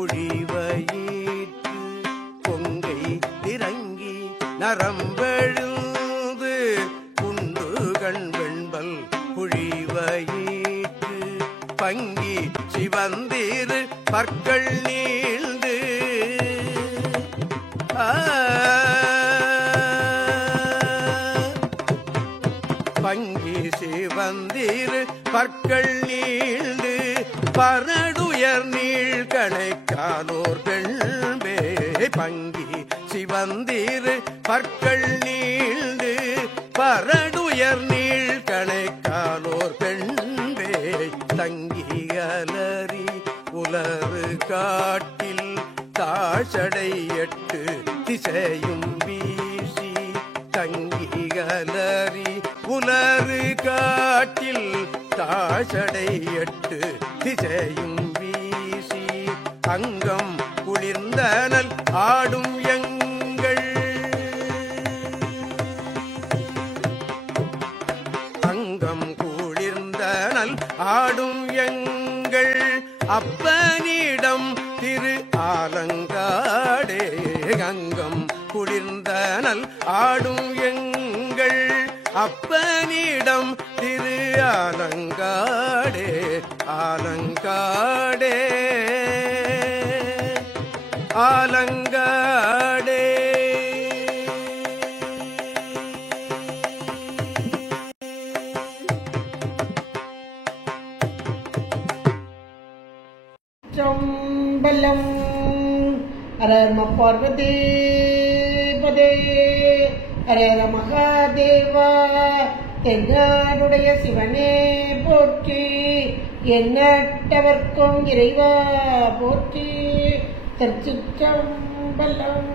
குழிவயிற்று பொங்கை திரங்கி நரம்பெழுந்து குண்டு கண் வெண்பல் குழிவயிற்று பங்கி சிவந்திரு பற்கள் நீழ்ந்து பங்கி சிவந்திரு பற்கள் நீழ்ந்து பரடுயர் நீள் கணைக்காலோர் பெண்பே பங்கி சிவந்திரு பற்கள் நீழ்ந்து பரடுயர் நீள் கணைக்காலோர் பெண்பே தங்கி அலறி உலறு காட்டில் தாழ்சடை 8 திசையும் வீசி தங்கி அலறி உலறு காட்டில் தாழ்சடை 8 திசையும் வீசி அங்கம் குளிர்ந்தனல் ஆடும் எங்கள் அங்கம் குளிர்ந்தனல் ஆடும் எங்கள் அப்பனிடம் திரு ஆலங்காடே அங்கம் குளிர்ந்தனல் ஆடும் எங்கள் அப்பனிடம் திரு ஆலங்காடே ஆலங்காடே ஆலங்காடே. சம்பலம் ஹர பார்வதி பதே ஹர மகாதேவா தென்னாடுடைய சிவனே போற்றி எண்ணற்றவர்க்கும் இறைவா போற்றி. திருச்சிற்றம்பலம்.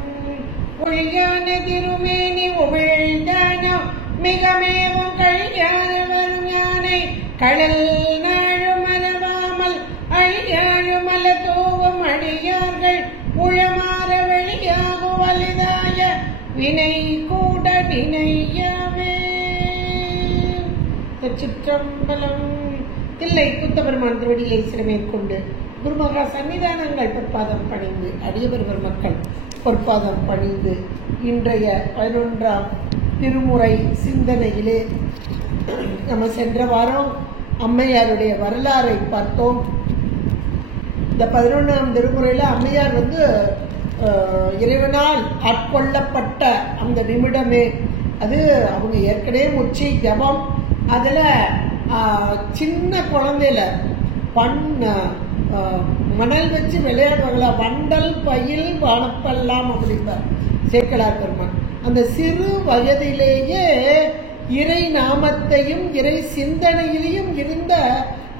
ஒழியான திருமேனி உமிழ்ந்தானம் மிகமேவும் கழியான வரும் யானை கடல் நாழும் மலவாமல் அழியாழும் மல தூவும் அடியார்கள் உழமாற வெளியாகும் வலிதாய வினை கூட வினையாவே. திருச்சிற்றம்பலம். தில்லை கூத்தபெருமான் திருவடியை சிறமேற்கொண்டு குருமகா சன்னிதானங்கள் பொற்பாதம் பணிந்து அடியவர் மக்கள் பொற்பாதம் பணிந்து இன்றைய 11ஆம் திருமுறை சிந்தனையிலே நம்ம சென்ற வாரம் அம்மையாருடைய வரலாறை பார்த்தோம். இந்த 11ஆம் திருமுறையில் அம்மையார் இறைவனால் ஆட்கொள்ளப்பட்ட அந்த நிமிடமே அது அவங்க ஏற்கனவே முச்சை ஜபம். அதில் சின்ன குழந்தையில மணல் வச்சு விளையாடுவாங்களா வண்டல் பயில் வானப்பெல்லாம் அப்படின்பார் சேக்கலார் பெருமான். அந்த சிறு வயதிலேயே இறை நாமத்தையும் இறை சிந்தனையிலையும் இருந்த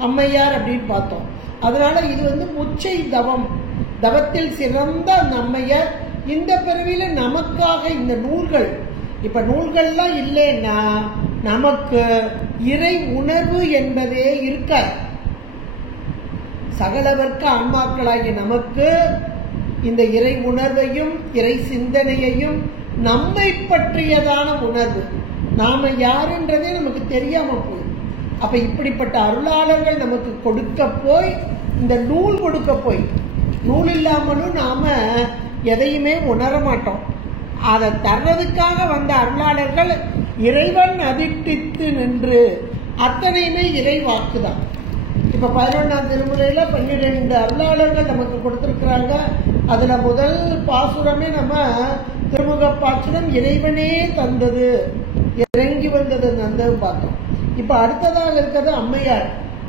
அம்மையார் அப்படின்னு பார்த்தோம். அதனால இது முச்சை தவம், தவத்தில் சிறந்த அந்த அம்மையார். இந்த பிறவியில நமக்காக இந்த நூல்கள், இப்ப நூல்கள்லாம் இல்லைன்னா நமக்கு இறை உணர்வு என்பதே இருக்காது. சகலவர்க்க ஆன்மாக்களாகிய நமக்கு இந்த இறை உணர்வையும் இறை சிந்தனையையும் நம்மை பற்றியதான உணர்வு, நாம யாருன்றதே நமக்கு தெரியாம போய், அப்ப இப்படிப்பட்ட அருளாளர்கள் நமக்கு கொடுக்க போய், இந்த நூல் கொடுக்க போய், நூல் இல்லாமலும் நாம எதையுமே உணர மாட்டோம். அதை தர்றதுக்காக வந்த அருளாளர்கள் இறைவன் அதிட்டித்து நின்று அத்தனையுமே இறை வாக்குதான். இப்ப 11ஆம் திருமுறையில 12 அருளாளர்கள் நமக்கு கொடுத்திருக்கிறாங்க. அதுல முதல் பாசுரமே நம்ம திருமுக பாசுரம் இறைவனே தந்தது, இறங்கி வந்தது தந்தது பார்த்தோம். இப்ப அடுத்ததாக இருக்கிறது அம்மையார்.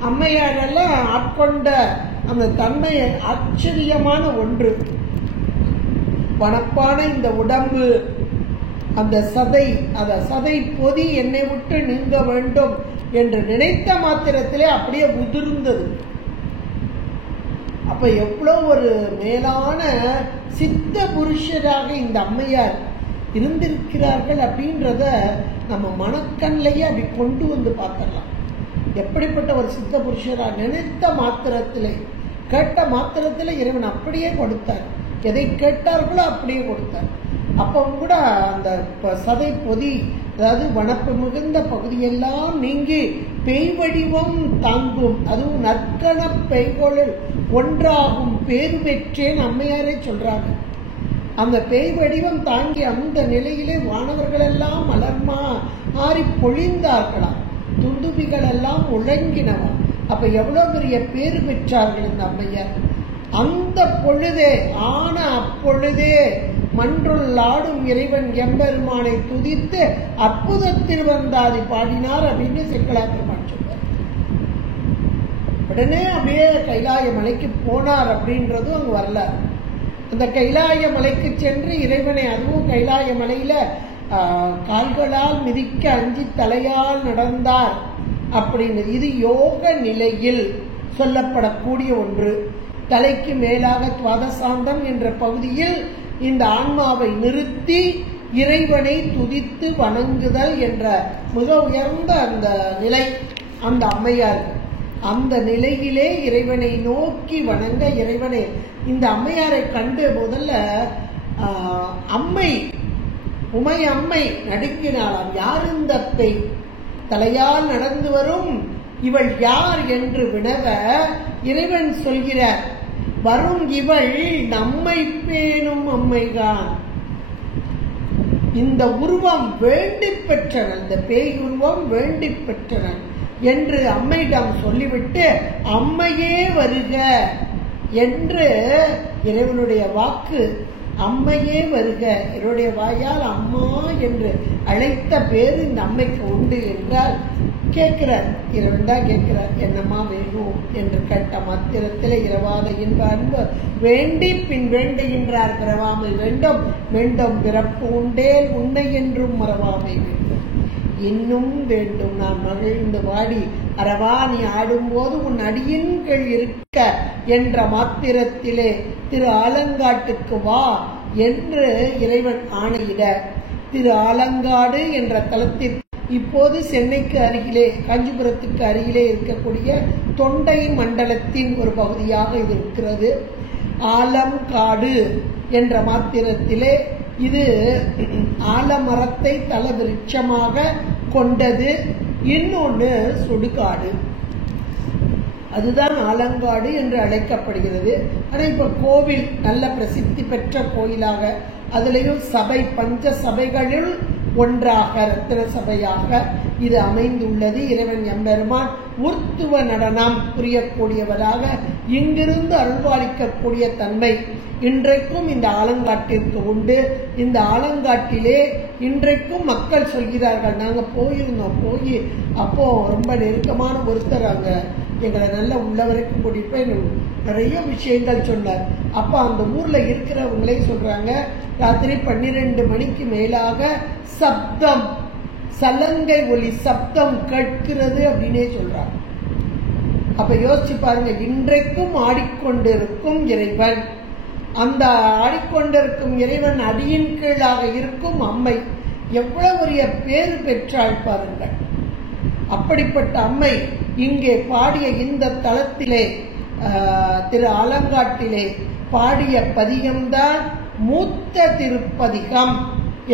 அம்மையார் எல்லாம் ஆட்கொண்ட அந்த தன்மை ஆச்சரியமான ஒன்று. வனப்பான இந்த உடம்பு, அந்த சதை பொதி என்னை விட்டு நீங்க வேண்டும் என்று நினைத்த மாத்திரத்திலே அப்படியே உதிர்ந்தது. அப்ப எவ்வளவு ஒரு மேலான சித்த புருஷராக இந்த அம்மையார் இருந்திருக்கிறார்கள் அப்படின்றத நம்ம மனக்கண்ணிலேயே அப்படி கொண்டு வந்து பார்த்துடலாம். எப்படிப்பட்ட ஒரு சித்த புருஷரா, நினைத்த மாத்திரத்திலே, கேட்ட மாத்திரத்திலே இறைவன் அப்படியே கொடுத்தார். எதை கேட்டார்களோ அப்படியே கொடுத்தார். அப்போ கூட அந்த சதை பொதி அதாவது வனப்பு மிகுந்த பகுதியெல்லாம் நீங்கி பெய் வடிவம் தாங்கும், அதுவும் நற்கண பெய்கொழில் ஒன்றாகும் பேரு பெற்றேன் அம்மையாரே சொல்றாங்க. அந்த பேய் வடிவம் தாங்கி அந்த நிலையிலே வானவர்கள் எல்லாம் மலர்மா ஆறி பொழிந்தார்களாம், துந்துபிகள் எல்லாம் முழங்கினவா. அப்ப எவ்வளவு பெரிய பேரு பெற்றார்கள் இந்த அம்மையார். அந்த பொழுதே ஆன அப்பொழுதே மன்றுள் ஆடும் இறைவன் எம்பெருமானை துதித்து அற்புத திருவந்தாதி பாடினார் அப்படின்னு செக்கலாக்கமான் சொல்றார். உடனே அப்படியே கைலாய மலைக்கு போனார் அப்படின்றதும் அங்க வரல. அந்த கைலாய மலைக்கு சென்று இறைவனை, அதுவும் கைலாய மலையில கால்களால் மிதிக்க அஞ்சி தலையால் நடந்தார் அப்படின்னு, இது யோக நிலையில் சொல்லப்படக்கூடிய ஒன்று. தலைக்கு மேலாக துவாதசாந்தம் என்ற பகுதியில் இந்த ஆன்மாவை நிறுத்தி இறைவனை துதித்து வணங்குதல் என்ற மிக உயர்ந்த அந்த நிலை அந்த அம்மையார். அந்த நிலையிலே இறைவனை நோக்கி வணங்க, இறைவனை இந்த அம்மையாரை கண்டு முதல்ல அம்மை உமை அம்மை நடுங்கினாளாம். யார் இந்த பெண்? தலையால் நடந்து வரும் இவள் யார் என்று வினவ இறைவன் சொல்கிறார், வரும் இவள் நம்மை பேணும் அம்மைதான். இந்த உருவம் வேண்டி பெற்றனன், இந்த பேய் உருவம் வேண்டி பெற்றனன் என்று அம்மையிடம் சொல்லிவிட்டு அம்மையே வருக என்று இறைவனுடைய வாக்கு, அம்மையே வருக, என்னுடைய வாயால் அம்மா என்று அழைத்த பேர் இந்த அம்மைக்கு உண்டு என்றால் கேட்கிறார். இறைவன் தான் கேட்கிறார், என்னம்மா வேணும் என்று கேட்ட மாத்திரத்தில் இரவாத இன்ப அன்பு வேண்டி பின் வேண்டுகின்றார். பிறவாமை வேண்டும், மீண்டும் பிறப்பு உண்டேல் உன்னை என்றும் மறவாமை வேண்டும், இன்னும் வேண்டும் நான் மகிழ்ந்து வாடி அரவா நீ ஆடும்போது உன் அடியின் கீழ் இருக்க என்ற மாத்திரத்திலே திரு ஆலங்காட்டுக்கு வா என்று இறைவன் ஆணையிட, திரு ஆலங்காடு என்ற தலத்தில் இப்போது சென்னைக்கு அருகிலே, காஞ்சிபுரத்துக்கு அருகிலே இருக்கக்கூடிய தொண்டை மண்டலத்தின் ஒரு பகுதியாக இது இருக்கிறது. ஆலங்காடு என்ற மாத்திரத்திலே இது ஆலமரத்தை தல விருட்சமாக கொண்டது. இன்னொன்று சுடுகாடு, அதுதான் ஆலங்காடு என்று அழைக்கப்படுகிறது. ஆனால் இப்ப கோவில் நல்ல பிரசித்தி பெற்ற கோயிலாக, அதிலேயும் சபை பஞ்ச சபைகளில் ஒன்றாக ரத்தின சபையாக இது அமைந்துள்ளது. இறைவன் எம்பெருமான் ஊர்த்துவ நடனம் புரியக்கூடியவராக இங்கிருந்து அருள்பாலிக்கக்கூடிய தன்மை இன்றைக்கும் இந்த ஆலங்காட்டிற்கு உண்டு. இந்த ஆலங்காட்டிலே இன்றைக்கும் மக்கள் சொல்கிறார்கள், நாங்க போயிருந்தோம், போய் அப்போ ரொம்ப நெருக்கமான ஒருத்தர் அங்க எங்களை நல்ல உள்ளவரைக்கும் கூட்டிட்டு போய் நிறைய விஷயங்கள் சொன்னார். அப்ப அந்த ஊர்ல இருக்கிறவங்களே சொல்றாங்க, ராத்திரி 12 மணிக்கு மேலாக சப்தம், சலங்கை ஒலி சப்தம் கேட்கிறது அப்படின்னே சொல்றாங்க. அப்ப யோசிச்சு பாருங்க, இன்றைக்கும் ஆடிக்கொண்டிருக்கும் இறைவன், அந்த ஆடிக்கொண்டிருக்கும் இறைவன் அடியின் கீழாக இருக்கும் அம்மை எவ்வளவு பெரிய பேறு பெற்றாள் பாருங்கள். அப்படிப்பட்ட அம்மை இங்கே பாடிய இந்த தலத்திலே திரு ஆலங்காட்டிலே பாடிய பதிகம்தான் மூத்த திருப்பதிகம்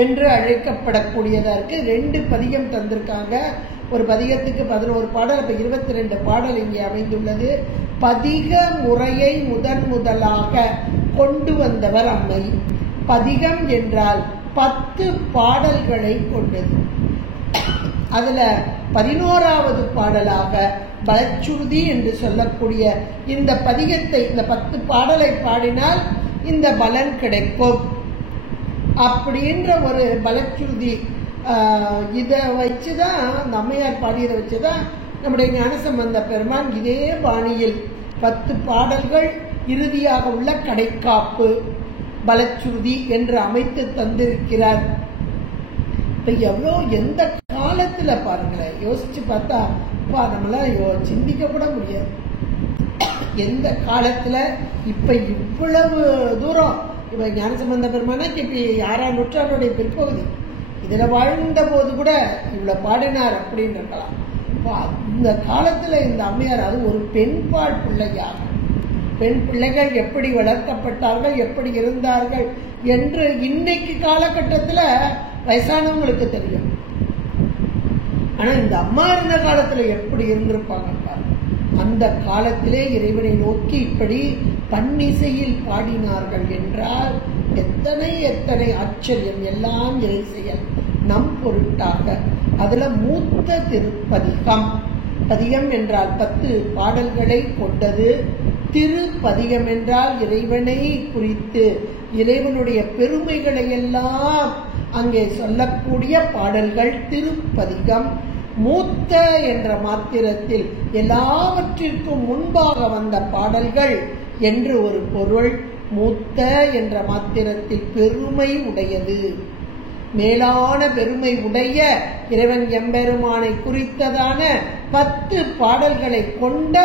என்று அழைக்கப்படக்கூடியதா இருக்கு. 2 பதிகம் தந்திருக்காங்க. ஒரு பதிகத்துக்கு 11 பாடல், அப்ப 22 பாடல் இங்கே அமைந்துள்ளது. பதிக முறையை முதலாக கொண்டு வந்தவர் அம்மை. பதிகம் என்றால் 10 பாடல்களை கொண்டது. அதுல 11வது பாடலாக பலச்சுருதி என்று சொல்லக்கூடிய இந்த பதிகத்தை, இந்த 10 பாடலை பாடினால் இந்த பலன் கிடைக்கும் அப்படின்ற ஒரு பலச்சுருதி. இதை வச்சுதான் அந்த அம்மையார் பாடியதை வச்சுதான் நம்முடைய ஞானசம்பந்த பெருமான் இதே பாணியில் 10 பாடல்கள் இறுதியாக உள்ள கடைக்காப்பு பலச்சுருதி என்று அமைத்து தந்திருக்கிறார். இப்ப எவ்வளோ எந்த காலத்துல பாருங்களேன், யோசிச்சு பார்த்தா நம்மளால சிந்திக்க கூட முடியாது. எந்த காலத்துல இப்ப இவ்வளவு தூரம், இப்ப ஞானசம்பந்த பெருமானா இப்ப 6ஆம் நூற்றாண்டுடைய பிற்பகுதி, இதுல வாழ்ந்த போது கூட இவ்வளவு பாடினார் அப்படின்னு இருக்கலாம். இந்த காலத்துல இந்த அம்மையார், அது ஒரு பெண்பால் பிள்ளையாக, பெண் பிள்ளைகள் எப்படி வளர்க்கப்பட்டார்கள், எப்படி இருந்தார்கள் என்று இன்னைக்கு காலகட்டத்தில் வயசானவங்களுக்கு தெரியும். ஆனா இந்த அம்மா இருந்த காலத்துல எப்படி இருந்திருப்பாங்க பாருங்க. அந்த காலத்திலே இறைவனை நோக்கி இப்படி பன்னிசையில் பாடினார்கள் என்றால் எத்தனை எத்தனை ஆச்சரியம். எல்லாம் இறை செயல் நம் பொருட்டாக. அதுல மூத்த திருப்பதிகம். பதிகம் என்றால் 10 பாடல்களை கொண்டது. திருப்பதிகம் என்றால் இறைவனை குறித்து இறைவனுடைய பெருமைகளை எல்லாம் அங்கே சொல்லக்கூடிய பாடல்கள் திருப்பதிகம். மூத்த என்ற மாத்திரத்தில் எல்லாவற்றிற்கும் முன்பாக வந்த பாடல்கள் என்று ஒரு பொருள். மூத்த என்ற மாத்திரத்தில் பெருமை உடையது, மேலான பெருமை உடைய இறைவன் எம்பெருமானை குறித்ததான 10 பாடல்களை கொண்ட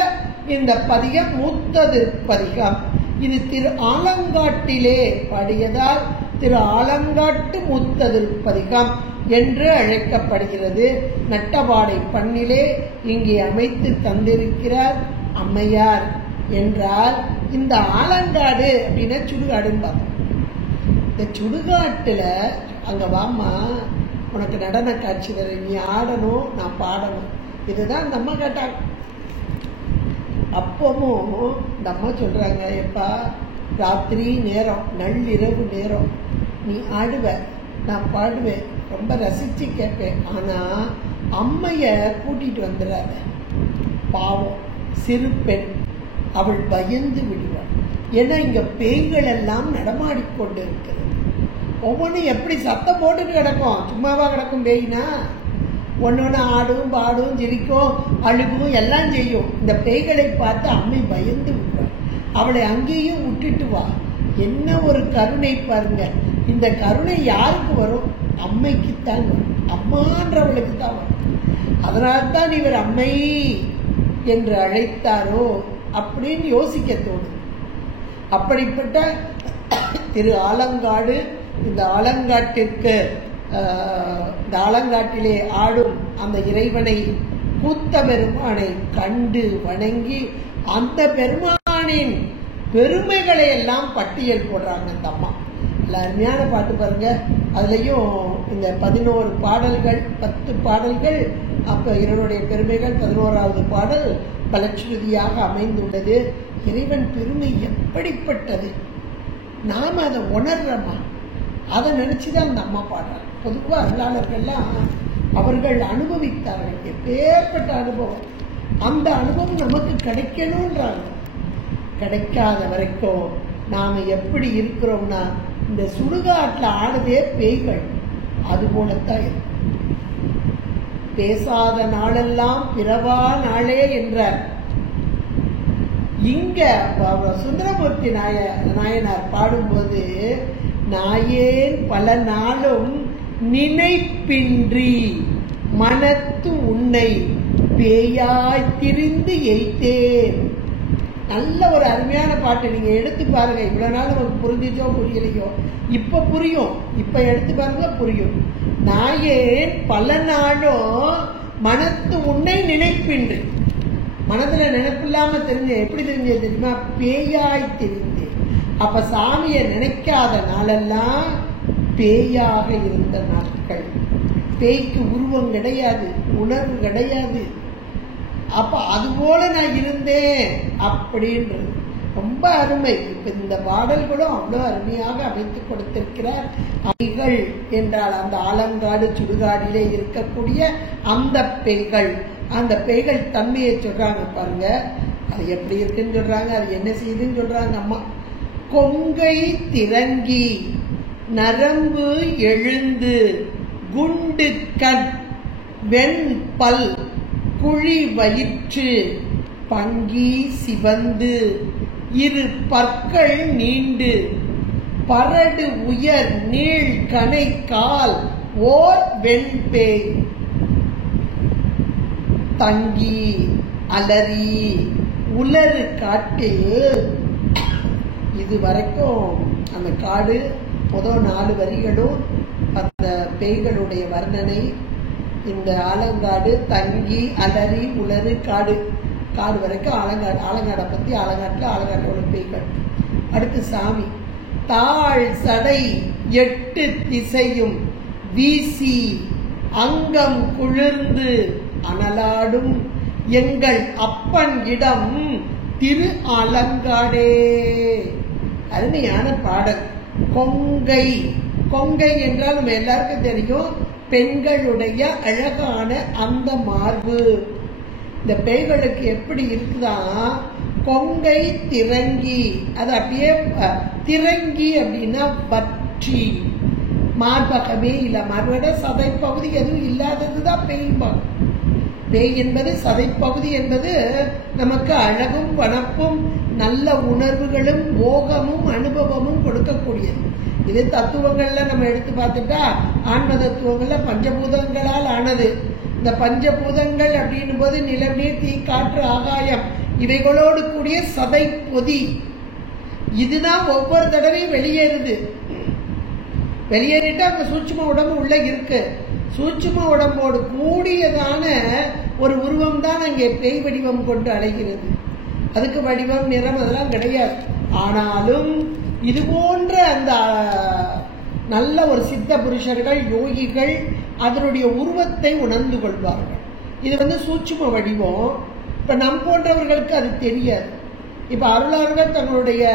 இந்த பதிகம் மூத்த திருப்பதிகம். இது திரு ஆலங்காட்டிலே பாடியதால் திரு ஆலங்காட்டு மூத்த திருப்பதிகம் என்று அழைக்கப்படுகிறது. நட்டபாடை பண்ணிலே இங்கே அமைத்து தந்திருக்கிறார் அம்மையார். என்றால் இந்த ஆலங்காடு அப்படின்னா சுடுகாடுன்னு பார்த்தோம். இந்த சுடுகாட்டுல அங்க வாமா, உனக்கு நடன காட்சி வர, நீ ஆடணும், நான் பாடணும். இதுதான் இந்த அம்மா கேட்டாங்க. அப்பவும் இந்த அம்மா சொல்றாங்க, எப்பா ராத்திரி நேரம், நள்ளிரவு நேரம், நீ ஆடுவ, நான் பாடுவேன், ரொம்ப ரசிச்சு கேட்பேன். ஆனா அம்மைய கூட்டிட்டு வந்துடாத, பாவம் சிறு பெண், அவள் பயந்து விடுவாள். ஏன்னா இங்க பேய்கள் எல்லாம் நடமாடிக்கொண்டு இருக்கிறது. ஒவ்வொன்றும் எப்படி சத்தம் போட்டுட்டு கிடக்கும், சும்மாவா கிடக்கும் பேய்னா? ஒன்னொன்னு ஆடும், பாடும், ஜிரிக்கும், அழுகும், எல்லாம் செய்யும். இந்த பேய்களை பார்த்து அம்மை பயந்து விடுவாள். அவளை அங்கேயும் விட்டுட்டு வா. என்ன ஒரு கருணை பாருங்க. இந்த கருணை யாருக்கு வரும்? அம்மைக்குத்தான் வரும், அம்மான்றவளுக்கு தான் வரும். அதனால்தான் இவர் அம்மை என்று அழைத்தாரோ அப்படின்னு யோசிக்க தோணுது. அப்படிப்பட்ட திரு ஆலங்காடு. இந்த ஆலங்காட்டிற்கு இந்த ஆலங்காட்டிலே ஆடும் அந்த இறைவனை, கூத்த பெருமானை கண்டு வணங்கி அந்த பெருமானின் பெருமைகளை எல்லாம் பட்டியல் போடுறாங்க இந்த அம்மா. அருமையான பாட்டு பாருங்க. அதுலயும் இந்த 11 பாடல்கள், 10 பாடல்கள், அப்ப இறைவனுடைய பெருமைகள் 11வது பாடல் பலச்சுருதியாக அமைந்துள்ளது. இறைவன் பெருமை எப்படிப்பட்டது, நாம அதை உணர்றோமா? அதை நினைச்சுதான் அந்த அம்மா பாடுறாங்க. பொதுவாக அருளாளர்கள்லாம் அவர்கள் அனுபவித்தார்கள். எப்பேற்பட்ட அனுபவம், அந்த அனுபவம் நமக்கு கிடைக்கணும்ன்றாங்க. கிடைக்காத வரைக்கும் நாம எப்படி இருக்கிறோம்னா, இந்த சுடுகாட்டில் ஆடுதே பேய்கள், அது போலத்தான் இருக்கும். பேசாத நாளெல்லாம் பிறவா நாளே என்ற இங்க சுந்தரமூர்த்தி நாயனார் பாடும்போது, நாயேன் பல நாளும் நினைப்பின்றி மனத்து உன்னை பேயாய் திரிந்து எய்த்தேன். நல்ல ஒரு அருமையான பாட்டு. நீங்க எடுத்து பாருங்க. இவ்வளவு நாள் நமக்கு புரிஞ்சிச்சோ புரியலையோ, இப்ப புரியும். இப்ப எடுத்து பாருங்க, புரியும். நாயேன் பல நாளும் மனத்து உன்னை நினைப்பின்றி, மனதுல நினைப்பில்லாம தெரிஞ்ச, எப்படி தெரிஞ்ச தெரியுமா? பேயாய் தெரிந்து. அப்ப சாமியை நினைக்காத நாளெல்லாம் பேயாக இருந்த நாட்கள். பேய்க்கு உருவம் கிடையாது, உணர்வு கிடையாது. அப்ப அதுபோல நான் இருந்தேன் அப்படின்றது ரொம்ப அருமை. இப்ப இந்த பாடல்களும் அவ்வளவு அருமையாக அமைத்துக் கொடுத்திருக்கிறார். அவைகள் என்றால் அந்த ஆலங்காடு சுடுகாடிலே இருக்கக்கூடிய அந்த பேய்கள், அந்த பேய்கள் தன்மையை சொல்றாங்க பாருங்க. அது எப்படி இருக்குன்னு சொல்றாங்க, அது என்ன செய்யுதுன்னு சொல்றாங்க அம்மா. கொங்கை திரங்கி நரம்பு எழுந்து குண்டு கண் வெண்பல் குழி வயிற்று பங்கி சிவந்து இரு பற்கள் நீண்டு பரடு உயர் நீள் கனை கால் ஓர் வெண்பேய் தங்கி அலறி உலரு காட்டில். இது வரைக்கும் அந்த காடு முதல் 4 வரிகளும் அந்த பேய்களுடைய வர்ணனை. இந்த ஆலங்காடு தங்கி அலறி உலரு காடு, காடு வரைக்கும் ஆலங்காடு. ஆலங்காடை பத்தி ஆலங்காட்டில் ஆலங்காட்டோட பேய்கள். அடுத்து சாமி. தாழ் சடை 8 திசையும் வீசி அங்கம் குளிர்ந்து அனலாடும் எங்கள் அப்பன் இடம் திரு ஆலங்காடே. அருமையான பாடல். கொங்கை. கொங்கை என்றால் நம்ம எல்லாருக்கும் தெரியும், பெண்களுடைய அழகான அந்த மார்பு. இந்த பெண்களுக்கு எப்படி இருக்குதான், கொங்கை திரங்கி, அது அப்படியே திரங்கி அப்படின்னா வற்றி, மார்பகமே இல்ல, மார்போட சதைப்பகுதி எதுவும் இல்லாததுதான் பெய்பாங்க. பேய் என்பது சதைப்பகுதி என்பது நமக்கு அழகும் வனப்பும் நல்ல உணர்வுகளும் போகமும் அனுபவமும் கொடுக்கக்கூடியது. இது தத்துவங்கள்ல நம்ம எடுத்து பார்த்துட்டா ஆன்ம தத்துவங்கள்ல பஞ்சபூதங்களால் ஆனது. இந்த பஞ்சபூதங்கள் அப்படின்னும் போது நிலம், நீர், தீ, காற்று, ஆகாயம் இவைகளோடு கூடிய சதை பொதி. இதுதான் ஒவ்வொரு தடவையும் வெளியேறுது. வெளியேறிட்டு அந்த சூட்சும உடம்பு உள்ள இருக்கு. சூட்சும உடம்போடு கூடியதான ஒரு உருவம் தான் அங்கே பேய் வடிவம் கொண்டு அழைகிறது. அதுக்கு வடிவம், நிறம் அதெல்லாம் கிடையாது. ஆனாலும் இது போன்ற அந்த நல்ல ஒரு சித்த புருஷர்கள், யோகிகள் அதனுடைய உருவத்தை உணர்ந்து கொள்வார்கள். இது சூட்சும வடிவம். இப்ப நம் போன்றவர்களுக்கு அது தெரியாது. இப்ப அருளாளர்கள் தங்களுடைய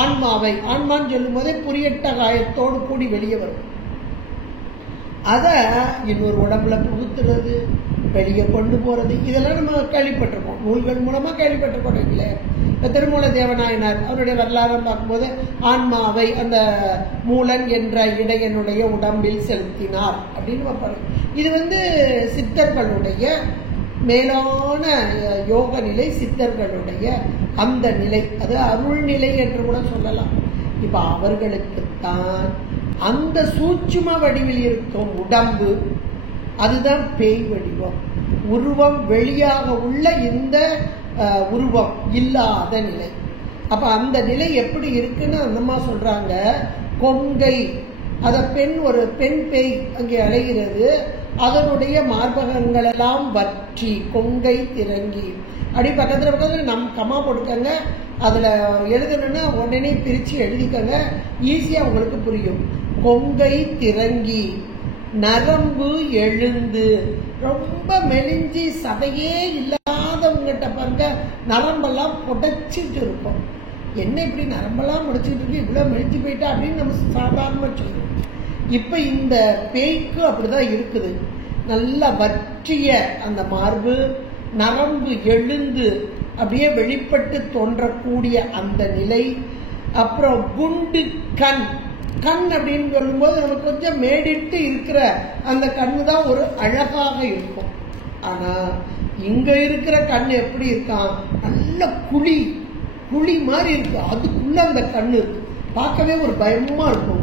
ஆன்மாவை, ஆன்மான்னு சொல்லும் போதே புரியட்ட காயத்தோடு கூடி வெளியே வரும். அத இன்னொரு உடம்புல புகுத்துறது, வெளியே கொண்டு போறது, இதெல்லாம் நம்ம கேள்விப்பட்டிருக்கோம், நூல்கள் மூலமா கேள்விப்பட்டிருக்கோம். இல்லை, இப்ப திருமூல தேவநாயனார் அவருடைய வரலாறு பார்க்கும்போது ஆன்மாவை அந்த மூலன் என்ற இடையனுடைய உடம்பில் செலுத்தினார் அப்படின்னு பார்ப்பாரு. இது சித்தர்களுடைய மேலான யோக நிலை, சித்தர்களுடைய அந்த நிலை, அது அருள் நிலை என்று கூட சொல்லலாம். இப்ப அவர்களுக்குத்தான் அந்த சூட்சும வடிவில் இருக்கும் உடம்பு, அதுதான் பேய் வடிவம். உருவம் வெளியாக உள்ள இந்த உருவம் இல்லாத நிலை. அப்ப அந்த நிலை எப்படி இருக்குன்னு அந்தம்மா சொல்றாங்க. கொங்கை, அத பெண், ஒரு பெண் பேய் அங்கே அலைகிறது. அதனுடைய மார்பகங்கள் எல்லாம் வற்றி கொங்கை திரங்கி. அப்படி பக்கத்துல நம் கமா போட்டுக்கங்க, அதுல எழுதணும்னா உடனே பிரிச்சு எழுதிக்கங்க, ஈஸியா உங்களுக்கு புரியும். கொங்கை திரங்கி நரம்பு எழுந்து, ரொம்ப மெலிஞ்சி சதையே இல்லாதவங்கிட்ட பாருங்க நரம்பெல்லாம் புடைச்சிட்டு இருக்கும். என்ன இப்படி நரம்பெல்லாம் முடிச்சுட்டு இருக்கு, இவ்வளவு மெலிஞ்சு போயிட்டா அப்படின்னு நம்ம சாதாரணமா சொல்லுவோம். இப்ப இந்த பேய்க்கு அப்படிதான் இருக்குது. நல்ல வற்றிய அந்த மார்பு, நரம்பு எழுந்து அப்படியே வெளிப்பட்டு தோன்றக்கூடிய அந்த நிலை. அப்புறம் குண்டு கண். கண் அப்படின்னு சொல்லும்போது நமக்கு கொஞ்சம் மேடிட்டு இருக்கிற அந்த கண்ணு தான் ஒரு அழகாக இருக்கும். ஆனா இங்க இருக்கிற கண் எப்படி இருக்கான், நல்ல குழி குழி மாதிரி இருக்கு. அதுக்குள்ள அந்த கண்ணு இருக்கு, பார்க்கவே ஒரு பயமா இருக்கும்.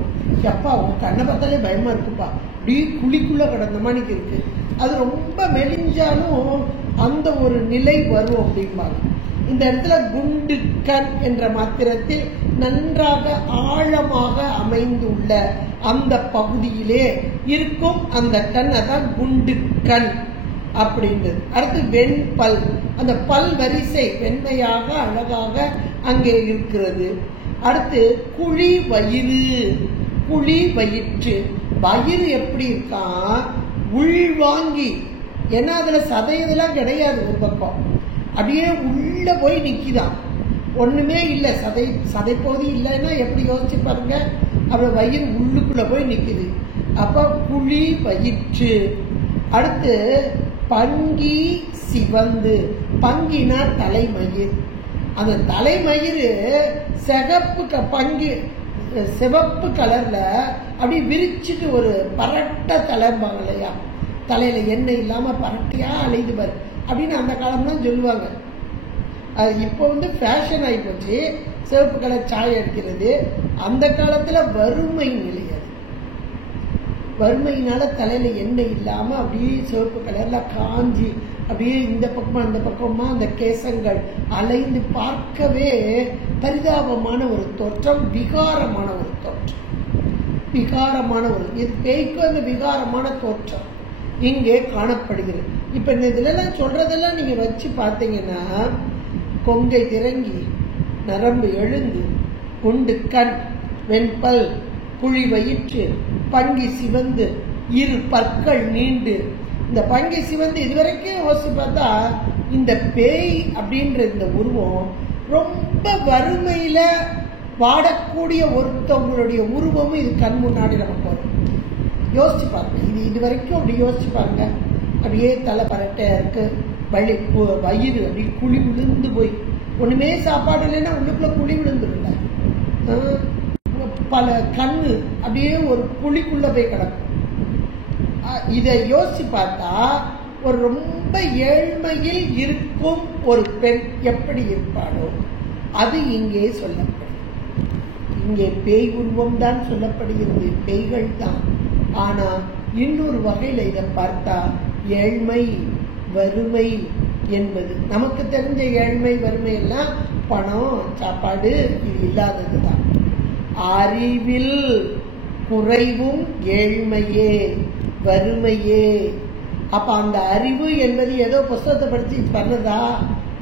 எப்பா உன் கண்ணை பார்த்தாலே பயமா இருக்குப்பா, அப்படி குழிக்குள்ள கிடந்த மாதிரி இருக்கு. அது ரொம்ப மெலிஞ்சாலும் அந்த ஒரு நிலை வரும் அப்படிம்பாங்க. இந்த இடத்துல குண்டு கண் என்ற மாத்திரத்தில் நன்றாக ஆழமாக அமைந்துள்ள அந்த பகுதியிலே இருக்கும் அந்த கண், அதான் குண்டு கண் அப்படின்றது. அடுத்து வெண்பல், அந்த பல் வரிசை வெண்மையாக அழகாக அங்கே இருக்கிறது. அடுத்து குழி வயிறு. குழி வயிற்று, வயிறு எப்படி இருக்கான், உள்வாங்கி, ஏன்னா அதுல சதையதெல்லாம் கிடையாது. ஒரு பக்கம் அப்படியே உள்ள போய் நிக்கிதான், ஒண்ணுமே இல்லை, சதைப்பகுதி இல்லைன்னா எப்படி யோசிச்சு பாருங்க. அப்புறம் வயிறு உள்ளுக்குள்ள போய் நிக்குது. அப்ப குழி வயிற்று. அடுத்து பங்கி சிவந்து. பங்கினா தலைமயிர். அந்த தலைமயிறு சிகப்பு பங்கி சிவப்பு கலர்ல அப்படி விரிச்சுட்டு ஒரு பரட்ட தலைம்பாங்க இல்லையா, தலையில எண்ணெய் இல்லாம பரட்டையா அலைது பாரு அப்படின்னு அந்த காலம்லாம் சொல்லுவாங்க. அது இப்போ ஃபேஷன் ஆகி போச்சு, சிவப்பு கலர் சாய் அடிக்கிறது. அந்த காலத்துல வறுமை நிலை, வறுமையினால தலையில எண்ணெய் இல்லாம அப்படியே சிவப்பு கலர்ல காஞ்சி அப்படியே இந்த பக்கமா அந்த பக்கமா அந்த கேசங்கள் அலைந்து பார்க்கவே பரிதாபமான ஒரு தோற்றம், விகாரமான ஒரு தோற்றம், விகாரமான ஒரு, இது பேய்க்கு அந்த விகாரமான தோற்றம் இங்கே காணப்படுகிறது. இப்ப இந்த இதுல எல்லாம் சொல்றதெல்லாம் நீங்க வச்சு பார்த்தீங்கன்னா, கொங்கை திரங்கி, நரம்பு எழுந்து, குண்டு கண், வெண்பல், குழி வயிற்று, பங்கி சிவந்து, இரு பற்கள் நீண்டு. இந்த பங்கி சிவந்து இதுவரைக்கும் யோசிச்சு பார்த்தா இந்த பேய் அப்படின்ற இந்த உருவம் ரொம்ப வறுமையில வாடக்கூடிய ஒருத்தவங்களுடைய உருவமும் இது கண் முன்னாடி நமக்கு வரும். யோசிச்சு பாருங்க, இது வரைக்கும் அப்படி யோசிச்சு பாருங்க. அப்படியே தலை பரட்டையா இருக்கு, வயிறு அப்படி குழி விழுந்து போய் ஒண்ணுமே சாப்பாடு இல்லைன்னா உள்ளுக்குள்ள குழி விழுந்துருல, பல கண்ணு அப்படியே ஒரு குழிக்குள்ள போய் கிடக்கும். இதை யோசிச்சு பார்த்தா ஒரு ரொம்ப ஏழ்மையில் இருக்கும் ஒரு பெண் எப்படி இருப்பாளோ அது இங்கே சொல்லப்படும். இங்கே பேய் உருவம் தான் சொல்லப்படுகிறது, பேய்கள் தான். ஆனா இன்னொரு வகையில இதை பார்த்தா ஏழ்மை வறுமை என்பது நமக்கு தெரிஞ்ச ஏழ்மை வறுமை எல்லாம் பணம் சாப்பாடு இது இல்லாததுதான். அறிவில் குறைவும் ஏழ்மையே வறுமையே. அப்ப அந்த அறிவு என்பது ஏதோ புஸ்தகத்தை படிச்சு பண்ணதா?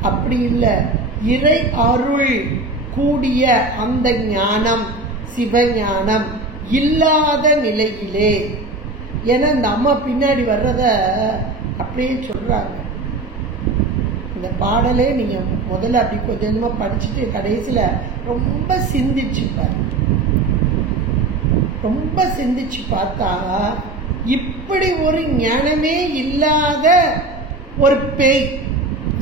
அப்படி இல்லை. இறை அருள் கூடிய அந்த ஞானம் சிவஞானம் இல்லாத நிலையிலே. ஏன்னா இந்த அம்மா பின்னாடி வர்றத அப்படியே சொல்றாங்க. இந்த பாடலே நீங்க முதல்ல அப்படி கொஞ்சமா படிச்சுட்டு கடைசியில ரொம்ப சிந்திச்சுப்பாரு. ரொம்ப சிந்திச்சு பார்த்தா இப்படி ஒரு ஞானமே இல்லாத ஒரு பேய்.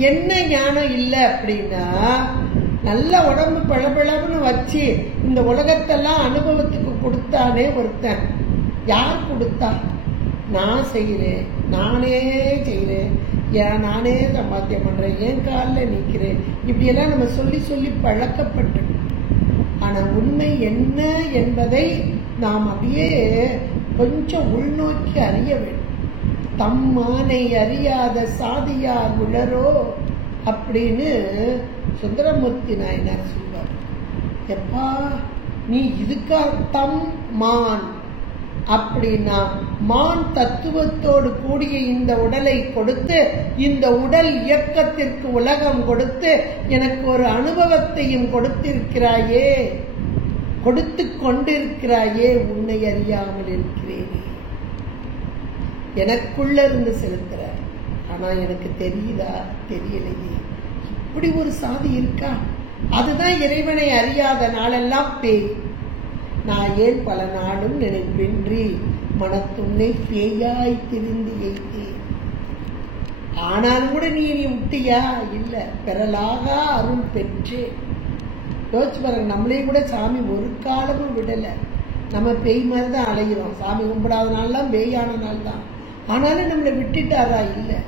என்ன ஞானம் இல்லை அப்படின்னா, நல்ல உடம்பு பழபழன்னு வச்சு இந்த உலகத்தெல்லாம் அனுபவத்துக்கு கொடுத்தானே ஒருத்தன். யார் கொடுத்தா? நான் செய்கிறேன், நானே செய்கிறேன், நானே சம்பாத்தியம் பண்றேன், என் காலில் நிற்கிறேன், இப்படியெல்லாம் நம்ம சொல்லி சொல்லி பழக்கப்பட்டு. ஆனா உண்மை என்ன என்பதை நாம் அப்படியே கொஞ்சம் உள்நோக்கி அறிய வேண்டும். தம்மானை அறியாத சாதியார் உளரோ அப்படின்னு சுந்தரமூர்த்தி நாயனார் சொல்வார். எப்பா நீ இதுக்கா தம் மான் அப்படின்னா, மான் தத்துவத்தோடு கூடிய இந்த உடலை கொடுத்து இந்த உடல் இயக்கத்திற்கு உலகம் கொடுத்து எனக்கு ஒரு அனுபவத்தையும் கொடுத்திருக்கிறாயே, கொடுத்து கொண்டிருக்கிறாயே, உன்னை அறியாமல் இருக்கிறேனே. எனக்குள்ள இருந்து செலுத்துற, ஆனா எனக்கு தெரியுதா? தெரியலையே. இப்படி ஒரு சாதி இருக்கா? அதுதான் இறைவனை அறியாத நாளெல்லாம் பேய். நான் ஏன் பல நாளும் நினைப்பின்றி மனத்துன்னை பேயாய் திரிந்து எய்தேன். ஆனாலும் கூட நீ விட்டியா? இல்ல, பெறலாக அருள் பெற்று. யோசிச்சு பாருங்க, நம்மளையும் கூட சாமி ஒரு காலமும் விடல. நம்ம பேய் மாதிரி தான் அலைகிறோம். சாமி கும்பிடாத நாள்லாம் பேயான நாள் தான். ஆனாலும் நம்மளை விட்டுட்டாரா? இல்லை,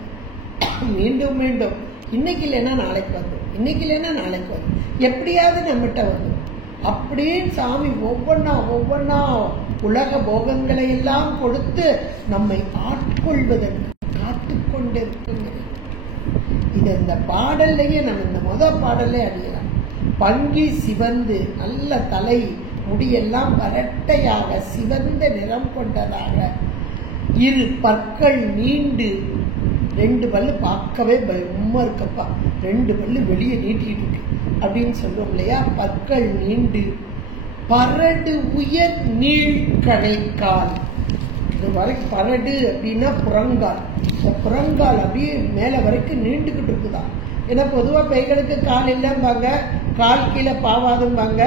மீண்டும் மீண்டும் இன்னைக்கு இல்லைன்னா நாளைக்கு வரும், இன்னைக்கு இல்லைன்னா நாளைக்கு வரும், எப்படியாவது நம்மகிட்ட வரும். அப்படியே சாமி ஒவ்வொன்னா உலக போகங்களை எல்லாம் கொடுத்து நம்மை ஆட்கொள்வதற்கு காத்துக்கொண்டிருக்கிறது. இது இந்த பாடல்லையே நம்ம இந்த முதல் பாடல்லே அறியலாம். பங்கி சிவந்து நல்ல தலை முடியெல்லாம் வரட்டையாக சிவந்த நிறம் கொண்டதாக, இரு பற்கள் நீண்டு, ரெண்டு பல்லு பார்க்கவே பயமா இருக்கப்பா, ரெண்டு பல்லு வெளியே நீட்டிட்டு இருக்கு அப்படின்னு சொல்லுவோம் இல்லையா. பற்கள் நீண்டு பரடு உயர் நீள் கணைக்கால். இது வரைக்கும் பரடு அப்படின்னா புறங்கால். இந்த புறங்கால் அப்படியே மேல வரைக்கும் நீண்டுகிட்டு இருக்குதான். ஏன்னா பொதுவா பெய்களுக்கு கால் இல்லைம்பாங்க, கால் கீழே பாவாதும்பாங்க.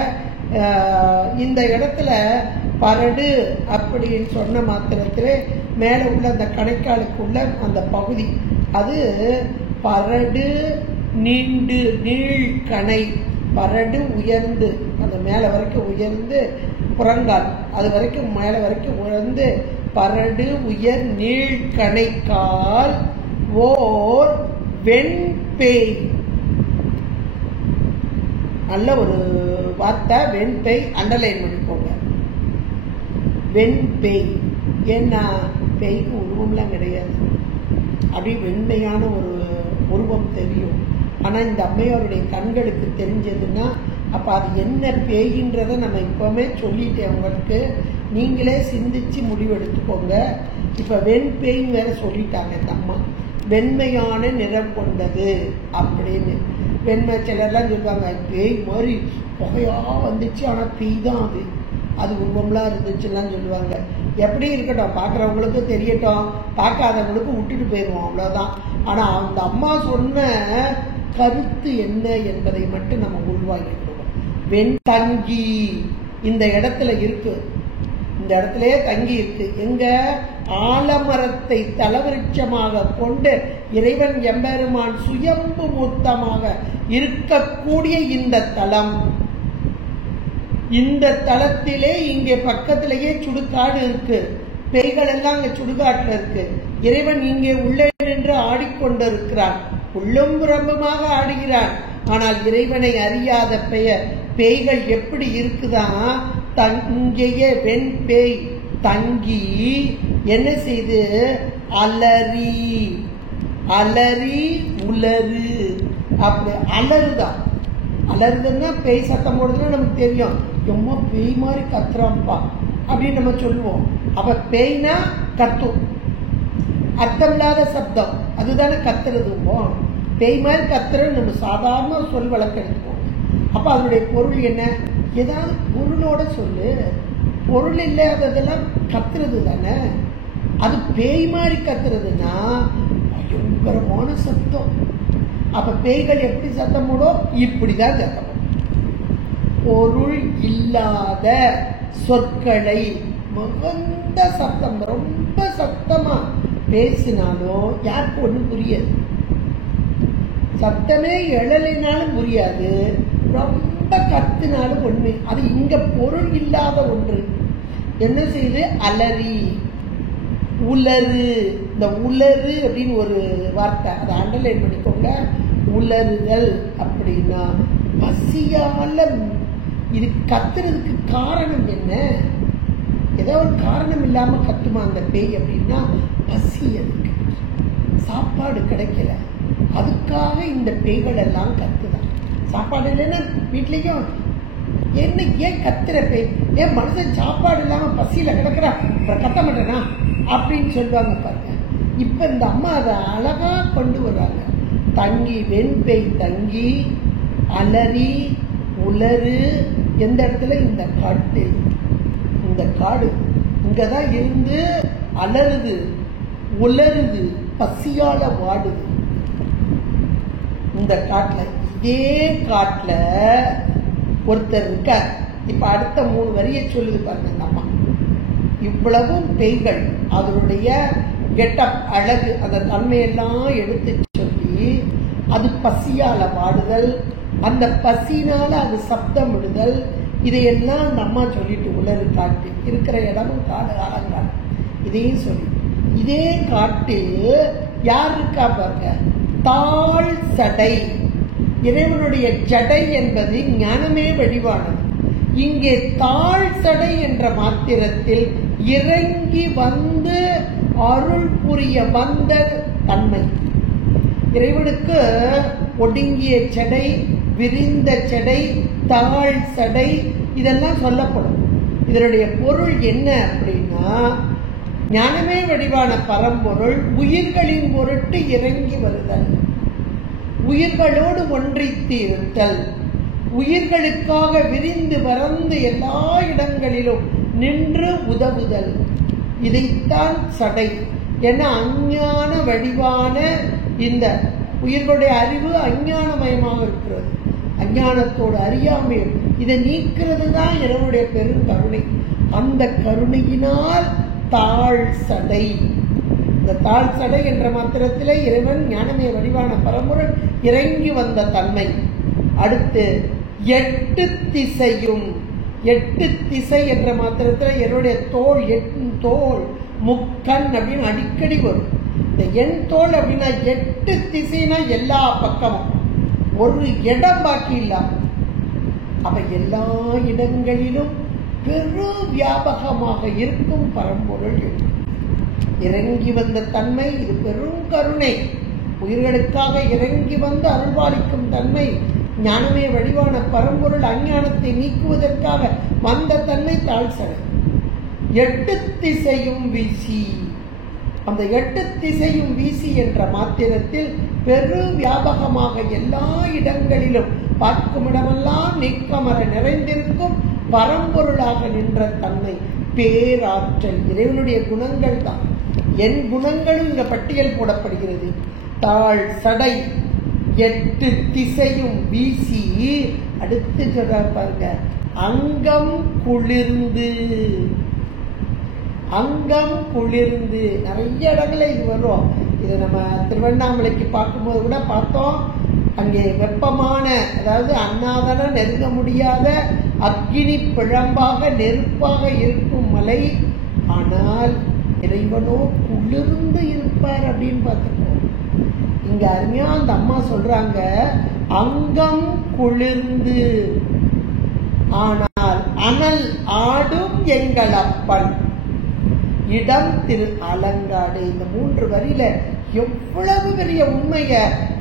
இந்த இடத்துல பரடு அப்படின்னு சொன்ன மாத்திரத்திலே மேல உள்ள அந்த கணைக்காலுக்குள்ள அந்த பகுதி அது பரடு நீண்டு நீள் கணை. பரடு உயர்ந்து அந்த மேல வரைக்கும் உயர்ந்து, புறங்கால் அது வரைக்கும் மேல வரைக்கும் உயர்ந்து, பரடு உயர் நீள் கணைக்கால் ஓர் வெண்பேய். நல்ல ஒரு வார்த்தை வெண்பேய், அண்டர்லைன் பண்ணிக்கோங்க. வெண்பேய். ஏன்னா பேய்க்கு உருவம்லாம் கிடையாது, அப்படி வெண்மையான ஒரு உருவம் தெரியும். ஆனா இந்த அம்மையாருடைய கண்களுக்கு தெரிஞ்சதுன்னா அப்ப அது என்ன பேயின்றத நம்ம இப்பவுமே சொல்லிட்டேன் உங்களுக்கு. நீங்களே சிந்திச்சு முடிவெடுத்துக்கோங்க. இப்ப வெண்பேய்ன்னு வேற சொல்லிட்டாங்க இந்த அம்மா. வெண்மையான நிறம் கொண்டது அப்படின்னு. வெண்மை சிலர்லாம் சொல்லுவாங்க பேய் மாதிரி புகையா வந்துச்சு, ஆனா பேய் தான் அது. அது உருவம்லாம் இருந்துச்சுலாம் சொல்லுவாங்க. எப்படி இருக்கட்டும், பார்க்குறவங்களுக்கு தெரியட்டும், பார்க்காதவங்களுக்கு விட்டுட்டு போயிடுவோம், அவ்வளோதான். ஆனால் அந்த அம்மா சொன்ன கருத்து என்ன என்பதை மட்டும் நம்ம உள்வாங்கிக்கிறோம். வெண்தங்கி இந்த இடத்துல இருக்கு, இந்த இடத்துலயே தங்கி இருக்கு. எங்க? ஆலமரத்தை தலவிருட்சமாக கொண்டு இறைவன் எம்பெருமான் சுயம்பு மூர்த்தமாக இருக்கக்கூடிய இந்த தலம், இந்த தலத்திலே இங்கே பக்கத்திலேயே சுடுகாடு இருக்கு. பேய்கள் எல்லாம் அங்க சுடுகாட்டுல இருக்கு. இறைவன் இங்கே உள்ளே நின்று ஆடிக்கொண்டிருக்கிறான், உள்ளும் புறம்புமாக ஆடுகிறான். ஆனால் இறைவனை அறியாத பேய்கள் எப்படி இருக்குதான், தங்கிய வெண் பேய் தங்கி என்ன செய்து அலறி அலறி உலரு, அப்படி அலறுதான். அலறுதுன்னா பேய் சத்தம் போடுறதுன்னா நமக்கு தெரியும், ரொம்ப பேய் மாதிரி கத்துறான்ப்பா அப்படின்னு நம்ம சொல்லுவோம். அப்ப பேய்னா கத்தும், அர்த்தமில்லாத சப்தம், அதுதானே கத்துறதுவோம். பேய் மாதிரி கத்துறன்னு நம்ம சாதாரண சொல் வழக்கு எடுத்துப்போம். அப்ப அதனுடைய பொருள் என்ன? ஏதாவது பொருளோட சொல்லு, பொருள் இல்லாததெல்லாம் கத்துறது தானே. அது பேய் மாதிரி கத்துறதுன்னா பயங்கரமான சத்தம். அப்ப பேய்கள் எப்படி சத்தம் போடும்? இப்படிதான் சத்தம். பொருள் இல்லாத சொற்களை மிகுந்த சத்தம், ரொம்ப சத்தமா பேசினாலும் யாருக்கு ஒண்ணும் புரியாது. சத்தமே எழலினாலும் புரியாது, ரொம்ப கத்துனாலும் ஒண்ணு. அது இங்க பொருள் இல்லாத ஒன்று. என்ன செய்யுது? அலறி உலரு. இந்த உலரு அப்படின்னு ஒரு வார்த்தை, அதை அண்டர்லைன் பண்ணிக்கோங்க. உலறுதல் அப்படின்னா பசியால இது கத்துறதுக்கு காரணம் என்ன? ஏதோ ஒரு காரணம் இல்லாம கத்துமா அந்த பேய் அப்படின்னா பசி, அதுக்கு சாப்பாடு கிடைக்கல, அதுக்காக இந்த பேய்கள் எல்லாம் கத்துதான். சாப்பாடு இல்லைன்னா வீட்லயும் என்ன ஏன் கத்துற பேய், ஏன் மனுஷன் சாப்பாடு இல்லாம பசியில கிடக்குறா அப்புறம் கத்த மாட்டேனா அப்படின்னு சொல்லுவாங்க பாருங்க. இப்ப இந்த அம்மா அதை அழகா கொண்டு வர்றாங்க. தங்கி வெண்பேய் தங்கி அலறி உலரு. எந்த இடத்துல? இந்த காட்டில். இந்த காடு இங்கதான் இருந்து அலறுது உலருது, பசியால வாடுது இந்த காட்டுல. இதே காட்டுல ஒருத்தர் இருக்கார். இப்ப அடுத்த 3 வரியை சொல்லுது பாருங்க அம்மா. இவ்வளவும் பேய்கள் அதனுடைய கெட்டப், அழகு, அந்த தன்மையெல்லாம் எடுத்து சொல்லி அது பசியால வாடுதல், அந்த பசினால அது சப்தம் விடுதல், இதையெல்லாம் அந்த அம்மா சொல்லிட்டு உலரு காட்டு இருக்கிற இடமும் காடு ஆலங்காடு. இதையும் சொல்லி இதே காட்டில் யார் இருக்கா பாருங்க? தாழ் சடை. இறைவனுடைய ஜடை என்பது ஞானமே வடிவானது. இங்கே தாழ் சடை என்ற மாத்திரத்தில் இறங்கி வந்து அருள் புரிய வந்த தன்மை. இறைவனுக்கு ஒடுங்கிய சடை, விரிந்த சடை, தாழ் சடை இதெல்லாம் சொல்லப்படும். இதனுடைய பொருள் என்ன அப்படின்னா, ஞானமே வடிவான பரம்பொருள் உயிர்களின் பொருட்டு இறங்கி வருதல், உயிர்களோடு ஒன்றித்து இருத்தல், உயிர்களுக்காக விரிந்து பறந்து எல்லா இடங்களிலும் நின்று உதவுதல். இதைத்தான் சடை என அஞ்ஞான வடிவான இந்த உயிர்களுடைய அறிவு அஞ்ஞானமயமாக இருக்கிறது. அஞ்ஞானத்தோடு அறியாமையும் இதை நீக்கிறது தான் இறைவனுடைய பெரும் கருணை. அந்த கருணையினால் தாழ் சடை. இந்த தாழ் சடை என்ற மாத்திரத்திலே இறைவன் ஞானமே வடிவான பரம்பொருள் இறங்கி வந்த தன்மை. அடுத்து 8 திசையும். 8 திசை என்ற மாத்திரத்தில் என்னுடைய தோல், 8 தோல் முக்கண் அப்படின்னு அடிக்கடி வரும். இந்த எண் தோல் அப்படின்னா 8 திசைனா எல்லா பக்கமும், ஒரு இடம் பாக்கி இல்லாம. அப்ப எல்லா இடங்களிலும் பெரு வியாபகமாக இருக்கும் பரம்பொருள் இறங்கி வந்த தன்மை. இது பெரும் கருணை, உயிர்களுக்காக இறங்கி வந்து அருள்பாலிக்கும் தன்மை. ஞானமே வடிவான பரம்பொருள் அஞ்ஞானத்தை நீக்குவதற்காக வந்த தன்மை தாழ் சடை. 8 திசையும் வீசி. அந்த 8 திசையும் வீசி என்ற மாத்திரத்தில் பெரு வியாபகமாக எல்லா இடங்களிலும் பார்க்கும் இடமெல்லாம் நீக்கமர நிறைந்திருக்கும் பரம்பொருளாக நின்ற தன்மை, பேராற்றல், இறைவனுடைய குணங்கள் தான். என் குணங்களும் இங்க பட்டியல் போடப்படுகிறது. தாழ் சடை 8 திசையும் வீசி, அடுத்து சொல்றார் பாருங்க, அங்கம் குளிர்ந்து. அங்கம் குளிர்ந்து நிறைய இடங்கள்ல இது வரும். இது நம்ம திருவண்ணாமலைக்கு பார்க்கும்போது கூட பார்த்தோம். அங்கே வெப்பமான, அதாவது அண்ணாதன நெருங்க முடியாத அக்கினி பிழம்பாக நெருப்பாக இருக்கும் மலை, ஆனால் இறைவனோ குளிர்ந்து இருப்பார் அப்படின்னு பார்த்துக்கோ. இங்க அருமையா அந்த அம்மா சொல்றாங்க, அங்கம் குளிர்ந்து ஆனால் அனல் ஆடும் எங்கள் அப்பன் இடம் திரு அலங்காடு. இந்த 3 வரியில எவ்வளவு பெரிய உண்மைய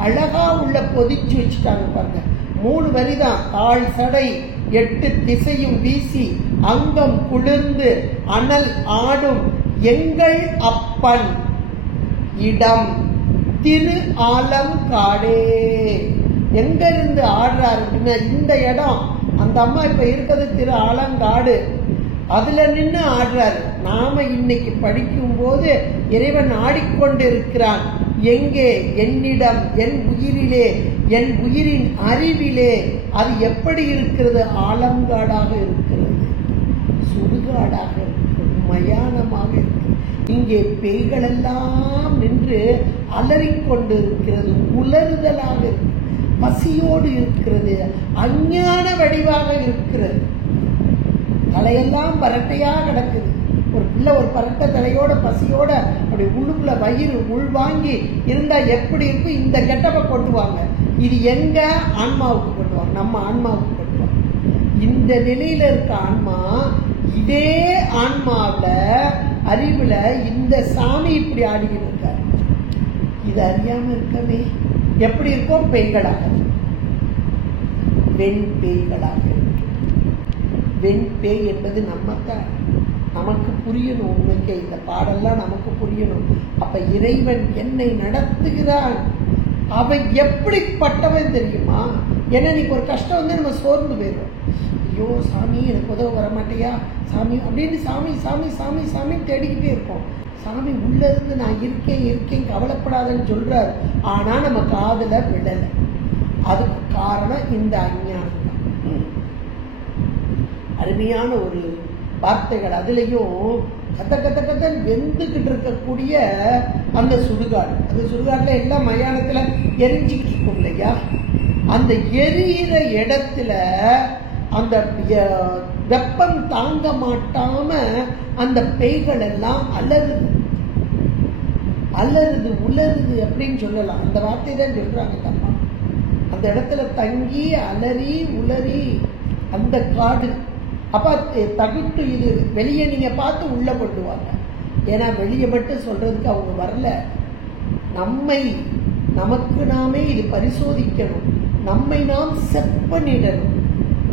அழகா உள்ள பொதிச்சு வச்சுட்டாங்க பாருங்க. 3 வரிதான். தாழ் சடை 8 திசையும் வீசி, அங்கம் குளிர்ந்து, அனல் ஆடும் எங்கள் அப்பன் இடம் திரு ஆலங்காடே. எங்க இருந்து ஆடுறாரு அப்படின்னா, இந்த இடம், அந்த அம்மா இப்ப இருக்கிறது திரு ஆலங்காடு, அதுல நின்று ஆடுறாரு. நாம இன்னைக்கு படிக்கும் போது இறைவன் ஆடிக்கொண்டு இருக்கிறான். எங்கே? என்னிடம், என் உயிரிலே, என் உயிரின் அறிவிலே. அது எப்படி இருக்கிறது? ஆலங்காடாக இருக்கிறது, சுடுகாடாக இருக்கிறது, மயானமாக இருக்கிறது. இங்கே பேய்கள் எல்லாம் நின்று அலறிக்கொண்டு இருக்கிறது, உலறுதலாக இருக்கிறது, பசியோடு இருக்கிறது, அஞ்ஞான வடிவாக இருக்கிறது. தலையெல்லாம் பரட்டையா கிடக்குது. ஒரு பிள்ளை ஒரு பரட்டை தலையோட பசியோட அப்படி உள்ளுக்குள்ள வயிறு உள்வாங்கி இருந்தா எப்படி இருக்கும்? இந்த கெட்டப்ப கொட்டுவாங்க. இது எங்க? ஆன்மாவுக்கு கொட்டுவாங்க, நம்ம ஆன்மாவுக்கு கொட்டுவாங்க. இந்த நிலையில இருக்க ஆன்மா, இதே ஆன்மாவில அறிவுல இந்த சாமி இப்படி ஆடிக்கிட்டு இருக்காரு. இது அறியாம இருக்கவே எப்படி இருக்கும்? பேய்களாக, வெண் பேய்களாக. வெண் பேய் என்பது நம்மத்தான். நமக்கு புரியணும். உண்மைக்கு இந்த பாடெல்லாம் நமக்கு புரியணும். அப்ப இறைவன் என்னை நடத்துகிறான். அவன் எப்படிப்பட்டவன் தெரியுமா? ஏன்னா நீக்கு ஒரு கஷ்டம் வந்து நம்ம சோர்ந்து போயிடும். ஐயோ சாமி எனக்கு உதவ வர மாட்டேயா சாமி அப்படின்னு சாமி சாமி சாமி சாமி தேடிக்கிட்டே இருப்போம். சாமி உள்ள இருந்து நான் இருக்கேன் இருக்கேன் கவலைப்படாதன்னு சொல்றாரு. ஆனா நம்ம காதுல விடலை. அதுக்கு காரணம் இந்த அஞ்ஞானம். அருமையான ஒரு வார்த்தைகள். அதுலயும் கத்த கத்த கத்தன் வெந்துகிட்டு இருக்கக்கூடிய அந்த சுடுகாடு, அந்த சுடுகாட்டுல எல்லாம் மயானத்துல எரிஞ்சிக்கிட்டு இருக்கும் இல்லையா? அந்த எரியிற இடத்துல அந்த வெப்பம் தாங்க மாட்டாம அந்த பேய்கள் எல்லாம் அலறுது, அலறுது, உலருது அப்படின்னு சொல்லலாம். அந்த வார்த்தை தான் சொல்றாங்க. அந்த இடத்துல தங்கி அலறி உலறி அந்த காடு. அப்ப தகுட்டு இது வெளியே நீங்க பார்த்து உள்ள கொண்டுவாங்க. ஏன்னா வெளியே மட்டும் சொல்றதுக்கு அவங்க வரல. நமக்கு நாமே இது பரிசோதிக்கணும். நம்மை நாம் செப்பனிடணும்.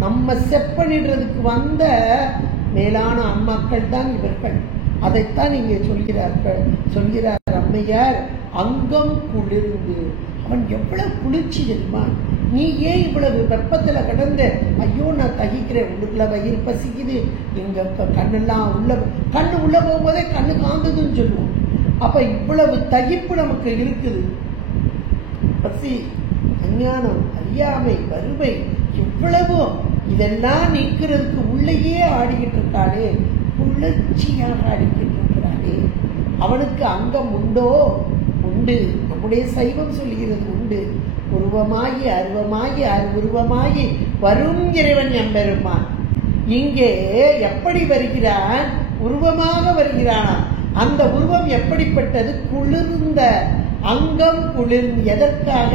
நம்ம செப்பனிடுறதுக்கு வந்த மேலான அம்மாக்கள் தான் இவர்கள். அதைத்தான் இங்கே சொல்கிறார் அம்மையார். அங்கம் குளிர்ந்து. அவன் எவ்வளவு குளிர்ச்சி தெரியுமா? நீ ஏன் இவ்வளவு வெப்பத்துல கடந்த? ஐயோ நான் தகிக்கிறேன், உள்ளுக்குள்ள வயிறு பசிக்குது, எங்க கண்ணெல்லாம் கண்ணு உள்ள போகும்போதே கண்ணு காந்ததுன்னு சொல்லுவோம். அப்ப இவ்வளவு தகிப்பு நமக்கு இருக்குது. பசி, அஞ்ஞானம், அறியாமை, வறுமை, இவ்வளவு இதெல்லாம் நீக்கிறதுக்கு உள்ளேயே ஆடிக்கிட்டு இருக்கானே, குளிர்ச்சியாக ஆடிக்கிட்டு இருக்கிறானே. அவனுக்கு அங்கம் உண்டோ? உண்டு. நம்முடைய சைவம் சொல்லுகிறது உண்டு. உருவமாகி அருவமாகி அருவுருவமாகி வரும் இறைவன் எம்பெருமான். இங்கே எப்படி வருகிறான்? உருவமாக வருகிறான். அந்த உருவம் எப்படிப்பட்டது? குளிர்ந்த அங்கம் குளிர்ந்து. எதற்காக?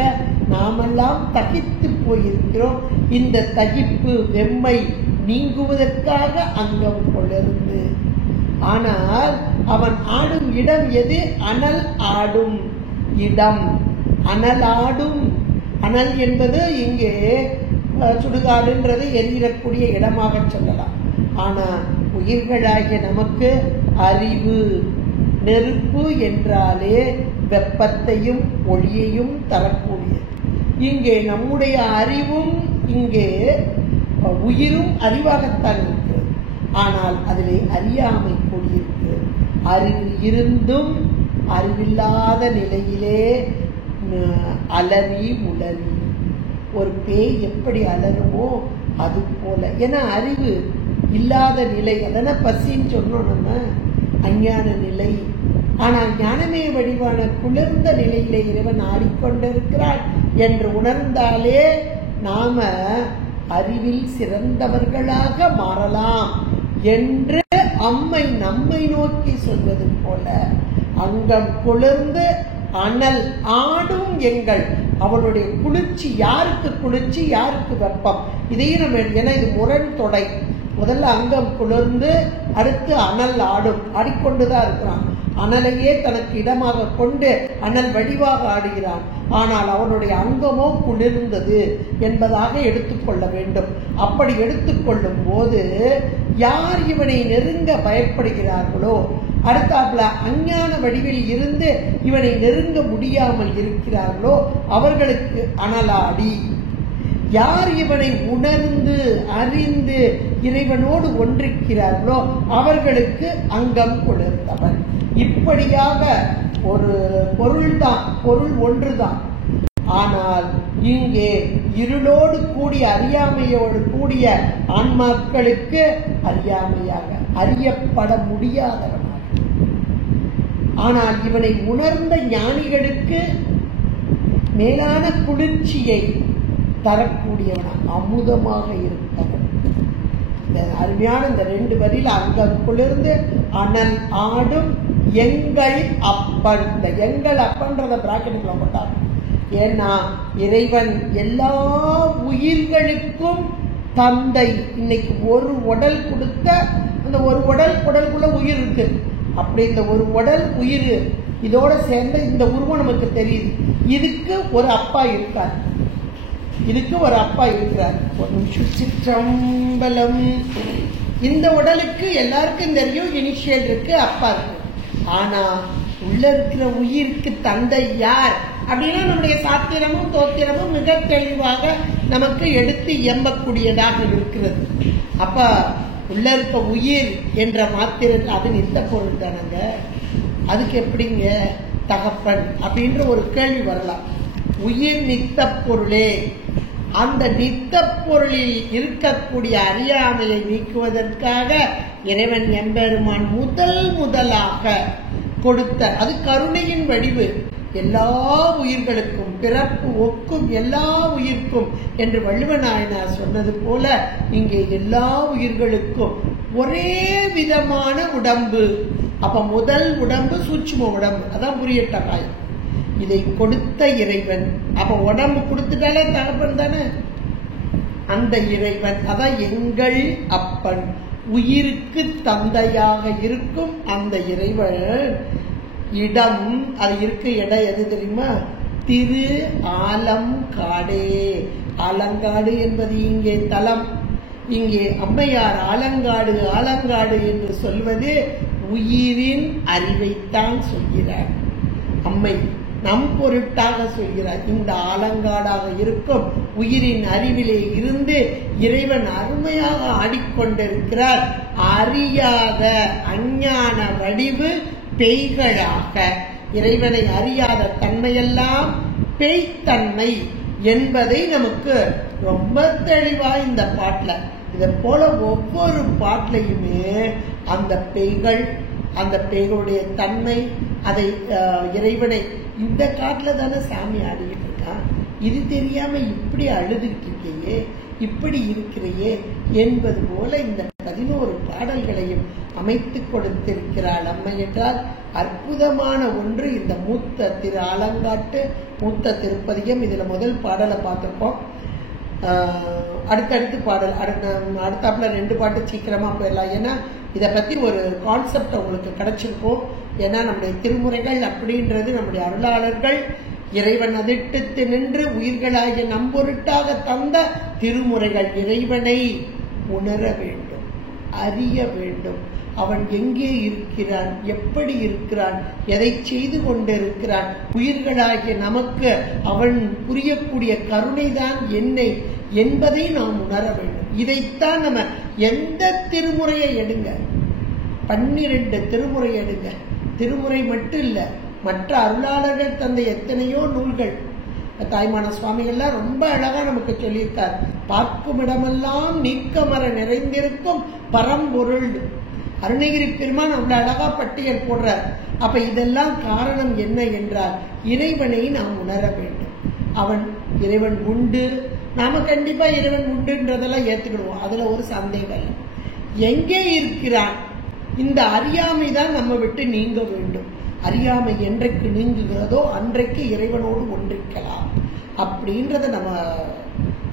நாமெல்லாம் தகித்து போயிருக்கிறோம். இந்த தகிப்பு வெம்மை நீங்குவதற்காக அங்கம் குளிர்ந்து. ஆனால் அவன் ஆடும் இடம் எது? அனல் ஆடும் இடம். அனல் ஆடும். அனல் என்பது இங்கே சுடுகாடுன்றது எரியக்கூடிய இடமாக சொல்லலாம். ஆனா உயிர்களாகிய நமக்கு அறிவு, நெருப்பு என்றாலே வெப்பத்தையும் ஒளியையும் தரக்கூடியது. இங்கே நம்முடைய அறிவும் இங்கே உயிரும் அறிவாகத்தான் இருக்கிறது. ஆனால் அதிலே அறியாமை கூடியிருக்கிறது. அறிவு இருந்தும் அறிவில்லாத நிலையிலே அலறி உளறி ஒரு பேய் எப்படி அலறுமோ அது போல. ஏன்னா அறிவு இல்லாத நிலை, அதன பசின்னு சொன்னோம் நம்ம, அஞ்ஞான நிலை. ஆனால் ஞானமே வடிவான குளிர்ந்த நிலையிலே இறைவன் ஆடிக்கொண்டிருக்கிறார் என்று உணர்ந்தாலே நாம அறிவில் சிறந்தவர்களாக மாறலாம் என்று அம்மை நம்மை நோக்கி சொல்வது போல அங்கம் குளிர்ந்து அனல் ஆடும் எங்கள். அவளுடைய குளிர்ச்சி, யாருக்கு குளிர்ச்சி யாருக்கு வெப்பம், இதையும் நம்ம ஏன்னா இது முரண் தொடை. முதல்ல அங்கம் குளிர்ந்து அடுத்து அனல் ஆடும், ஆடிக்கொண்டுதான் இருக்கிறான். அனலையே தனக்கு இடமாக கொண்டு அனல் வடிவாக ஆடுகிறான். ஆனால் அவனுடைய அங்கமோ குளிர்ந்தது என்பதாக எடுத்துக்கொள்ள வேண்டும். அப்படி எடுத்துக்கொள்ளும் போது யார் இவனை நெருங்க பயப்படுகிறார்களோ, அடுத்தாப்புல அஞ்ஞான வடிவில் இருந்து இவனை நெருங்க முடியாமல் இருக்கிறார்களோ அவர்களுக்கு அனலாடி, யார் இவனை உணர்ந்து அறிந்து இறைவனோடு ஒன்றிருக்கிறார்களோ அவர்களுக்கு அங்கம் குளிர்ந்தவன். இப்படியாக ஒரு பொருள்தான், பொருள் ஒன்றுதான். ஆனால் இங்கே இருளோடு கூடிய அறியாமையோடு கூடிய ஆன்மாக்களுக்கு அறியாமையாக அறியப்பட முடியாதவனாக, ஆனால் இவனை உணர்ந்த ஞானிகளுக்கு மேலான குளிர்ச்சியை தரக்கூடியவன், அமுதமாக இருப்பவன். அருமையான இந்த 2 வரியில அங்கம் குளிர்ந்து அனல் ஆடும் எங்கள் அப்பன். இந்த எங்கள் அப்பன்றத பிராக்கெட்டுக்குள்ள போட்டார். ஏன்னா இறைவன் எல்லா உயிர்களுக்கும் தந்தை. இன்னைக்கு ஒரு உடல் கொடுத்த அந்த ஒரு உடலுக்குள்ள உயிர் இருக்கு. அப்படி இந்த ஒரு உடல் உயிர் இதோட சேர்ந்த இந்த உருவம் நமக்கு தெரியுது. இதுக்கு ஒரு அப்பா இருக்கார், இதுக்கு ஒரு அப்பா இருக்கிறார். சிற்றம்பலம். இந்த உடலுக்கு எல்லாருக்கும் தெரியும் இனிஷியல் இருக்கு, அப்பா இருக்கு. ஆனா உள்ள இருக்கிற உயிருக்கு தந்தை யார் அப்படின்னா நம்முடைய சாத்திரமும் தோத்திரமும் மிக தெளிவாக நமக்கு எடுத்து எம்பக்கூடியதாக இருக்கிறது. அப்ப உள்ள இருக்க உயிர் என்ற மாத்திரத்தில் அது நித்த பொருள் தானங்க. அதுக்கு எப்படிங்க தகப்பன் அப்படின்ற ஒரு கேள்வி வரலாம். உயிர் நித்த பொருளே. அந்த நித்த பொருளில் இருக்கக்கூடிய அறியாமையை நீக்குவதற்காக இறைவன் எம்பெருமான் முதலாக கொடுத்த, அது கருணையின் வடிவு. எல்லா உயிர்களுக்கும் பிறப்பு ஒக்கும் எல்லா உயிர்க்கும் என்று வள்ளுவநாயனார் சொன்னது போல இங்கே எல்லா உயிர்களுக்கும் ஒரே விதமான உடம்பு. அப்ப முதல் உடம்பு சூட்சும உடம்பு, அதான் புரியட்ட காயம். இதை கொடுத்த இறைவன். அப்ப உடம்பு கொடுத்துட்டாலே தகப்பன் தானே. அந்த இறைவன் அதான் எங்கள் அப்பன், உயிருக்கு தந்தையாக இருக்கும் அந்த இறைவன். இடம் அது இருக்க இடம் எது தெரியுமா? திரு ஆலங்காடே. ஆலங்காடு என்பது இங்கே தலம். இங்கே அம்மையார் ஆலங்காடு ஆலங்காடு என்று சொல்வது உயிரின் அறிவைத்தான் சொல்கிறார். அம்மை நம் பொருட்டாக சொல்கிறார். இந்த ஆலங்காடாக இருக்கும் உயிரின் அறிவிலே இருந்து இறைவன் அருமையாக ஆடிக்கொண்டிருக்கிறார். அறியாத அஞ்ஞான வடிவு பேய்களாக. இறைவனை அறியாத தன்மையெல்லாம் பேய்த்தன்மை என்பதை நமக்கு ரொம்ப தெளிவா இந்த பாட்டுல, இதை போல ஒவ்வொரு பாட்டிலையுமே அந்த பேய்கள், அந்த பேய்களுடைய தன்மை, அதை இறைவனை இந்த காட்டுல தானே சாமி ஆடிக்கிட்டு இருக்கான், இது தெரியாம இப்படி அழுதுகிட்டு இருக்கையே, இப்படி இருக்கிறையே என்பது போல இந்த 11 பாடல்களையும் அமைத்து கொடுத்திருக்கிறாள் அம்மை என்றால் அற்புதமான ஒன்று. இந்த மூத்த திரு ஆலங்காட்டு மூத்த திருப்பதிகம். இதுல முதல் பாடலை பார்த்திருப்போம். அடுத்தடுத்து பாடல் அடுத்தாப்புல 2 பாட்டு சீக்கிரமா போயிடலாம். ஏன்னா இதை பத்தி ஒரு கான்செப்ட் உங்களுக்கு கிடைச்சிருக்கும். ஏன்னா நம்முடைய திருமுறைகள் அப்படின்றது நம்முடைய அருளாளர்கள் இறைவன் அதிட்டு நின்று உயிர்களாகிய நம்பொருட்டாக தந்த திருமுறைகள். இறைவனை உணர வேண்டும், அறிய வேண்டும். அவன் எங்கே இருக்கிறான், எப்படி இருக்கிறான், எதை செய்து கொண்டிருக்கிறான், உயிர்களாகிய நமக்கு அவன் புரியக்கூடிய கருணைதான் என்னை என்பதை நாம் உணர வேண்டும். இதைத்தான் நம்ம எந்த திருமுறையை எடுங்க, 12 திருமுறை எடுங்க, திருமுறை மட்டும் இல்ல, மற்ற அருளாளர்கள் தந்த எத்தனையோ நூல்கள், தாய்மான சுவாமிகள்லாம் ரொம்ப அழகா நமக்கு சொல்லியிருக்கார். பார்க்கும் இடமெல்லாம் நீக்கமர நிறைந்திருக்கும் பரம்பொருள். அருணகிரி பெருமான் அவ்வளவு அழகா பட்டியல் போடுறார். அப்ப இதெல்லாம் காரணம் என்ன என்றால் இறைவனை நாம் உணர வேண்டும். அவன் இறைவன் உண்டு, நாம கண்டிப்பா இறைவன் உண்டுன்றதெல்லாம் ஏத்துக்கிடுவோம், அதுல ஒரு சந்தேகம் இல்லை. எங்கே இருக்கிறான்? இந்த அறியாமை தான் நம்ம விட்டு நீங்க வேண்டும். அறியாமை என்றைக்கு நீங்குகிறதோ அன்றைக்கு இறைவனோடு ஒன்றிக்கலாம் அப்படின்றத நம்ம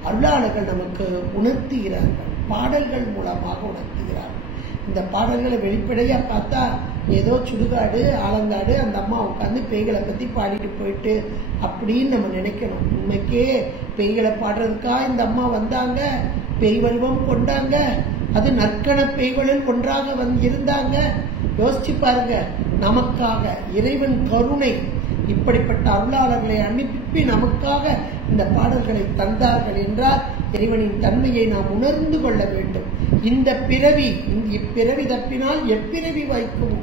அருளாளர்கள் நமக்கு உணர்த்துகிறார்கள், பாடல்கள் மூலமாக உணர்த்துகிறார்கள். இந்த பாடல்களை வெளிப்படையா பார்த்தா ஏதோ சுடுகாடு ஆலங்காடு அந்த அம்மா உட்காந்து பேய்களை பத்தி பாடிட்டு போயிட்டு அப்படின்னு நம்ம நினைக்கணும். உண்மைக்கே பேய்களை பாடுறதுக்கா இந்த அம்மா வந்தாங்க, பேய் வல்வம் கொண்டாங்க, அது நற்கண பேய்களில் ஒன்றாக இருந்தாங்க. யோசிச்சு பாருங்க, நமக்காக இறைவன் கருணை இப்படிப்பட்ட அருளாளர்களை அனுப்பி நமக்காக இந்த பாடல்களை தந்தார்கள் என்றால் இறைவனின் தன்மையை நாம் உணர்ந்து கொள்ள வேண்டும். இந்த பிறவி, இப்பிறவி தப்பினால் எப்பிறவி வாய்க்கும்.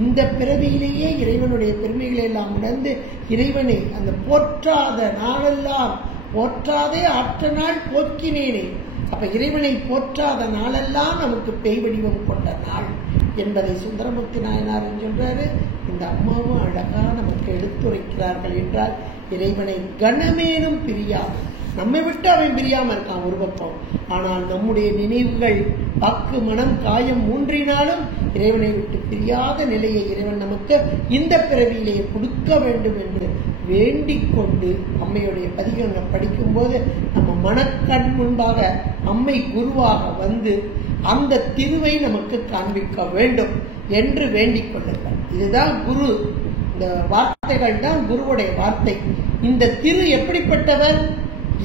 இந்த பிறவியிலேயே இறைவனுடைய பெருமைகளை எல்லாம் உணர்ந்து இறைவனை அந்த போற்றாத நாளெல்லாம் போற்றாதே ஆற்ற நாள் போக்கினேனே. அப்ப இறைவனை போற்றாத நாளெல்லாம் நமக்கு பேய் வடிவம் கொண்ட நாள் என்பதை சுந்தரமூர்த்தி நாயனார் சொல்றாரு. இந்த அம்மாவும் அழகா நமக்கு எடுத்துரைக்கிறார்கள் என்றால் இறைவனை கணமேனும் பிரியாது, நம்மை விட்டு அவன் பிரியாம இருக்கான் ஒரு பக்கம், ஆனால் நம்முடைய நினைவுகள் வாக்கு மனம் காயம் மூன்றினாலும் இறைவனை விட்டு பிரியாத நிலையை இறைவன் நமக்கு இந்த பிறவியிலேயே கொடுக்க வேண்டும் என்று வேண்டிக் கொண்டு அம்மையுடைய பதிகங்களை படிக்கும் போது நம்ம மனக்கண் முன்பாக அம்மை குருவாக வந்து அந்த திருவை நமக்கு காண்பிக்க வேண்டும் என்று வேண்டிக் கொள்ளுங்கள். இதுதான் குரு. இந்த வார்த்தைகள் தான் குருவுடைய வார்த்தை. இந்த திரு எப்படிப்பட்டவர்?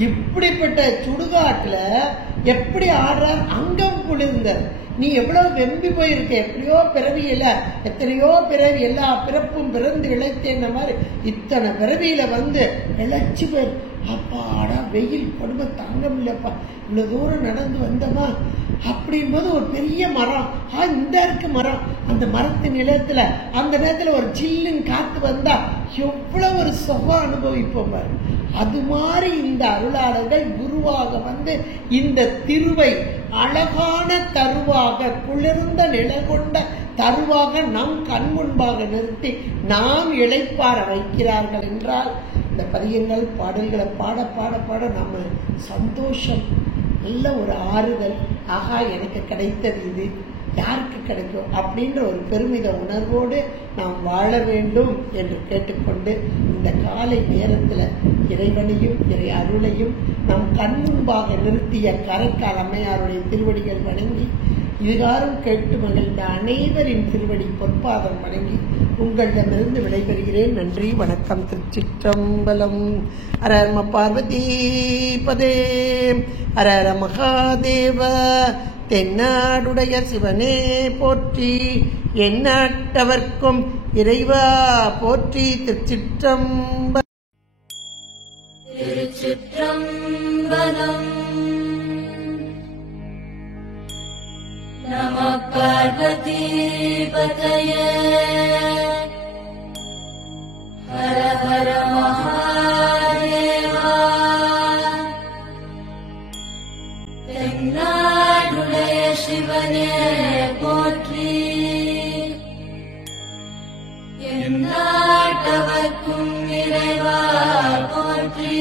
இப்படிப்பட்ட சுடுகாட்டுல எப்படி ஆடுறார்? அங்கம் குளிர்ந்தார். நீ எவ்வளவு வெம்பி போயிருக்க, எப்படியோ பிறவியில எத்தனையோ பிறவி, எல்லா பிறப்பும் பிறந்து இழைத்தேன் மாதிரி இத்தனை பிறவியில வந்து இழைச்சி போய் அப்பாடா வெயில் கொடுமை தாங்க முடியலப்பா, இவ்வளவு தூரம் நடந்து வந்தமா அப்படின்போது ஒரு பெரிய மரம், இந்த இருக்கு மரம், அந்த மரத்தின் நிலத்துல அந்த நேரத்துல ஒரு சில்லுன்னு காத்து வந்தா எவ்வளவு ஒரு சுகம் அனுபவிப்போம். அது மாதிரி இந்த அருளாளர்கள் குருவாக வந்து இந்த திருவை அழகான தருவாக குளிர்ந்த நிலை கொண்ட தருவாக நம் கண் முன்பாக நிறுத்தி நாம் இளைப்பார வைக்கிறார்கள் என்றால் இந்த பதியங்கள் பாடல்களை பாட பாட பாட நம்ம சந்தோஷம், நல்ல ஒரு ஆறுதல், ஆகா எனக்கு கிடைத்தது இது, யாருக்கு கிடைக்கும் அப்படின்ற ஒரு பெருமித உணர்வோடு நாம் வாழ வேண்டும் என்று கேட்டுக்கொண்டு இந்த காலை நேரத்தில் இறைவனையும் இறை அருளையும் நம் கண் முன்பாக நிறுத்திய காரைக்கால் அம்மையாருடைய திருவடிகள் வணங்கி இதுகாரும் கேட்டு மகிழ்ந்த அனைவரின் திருவடி பொற்பாதம் வணங்கி உங்களிடமிருந்து விடைபெறுகிறேன். நன்றி, வணக்கம். திருச்சிற்றம்பலம். ஹர பார்வதி பதே, ஹர மகாதேவ. தென்னாடுடைய சிவனே போற்றி, எந்நாட்டவர்க்கும் இறைவா போற்றி. திருச்சிற்றம்பலம். திருச்சிற்றம்பலம். நம பார்வதி பதயே, ஹர ஹர மகாதேவா. தென்னாடுடைய சிவனே போற்றி, எந்நாட்டவர்க்கும் இறைவா போற்றி.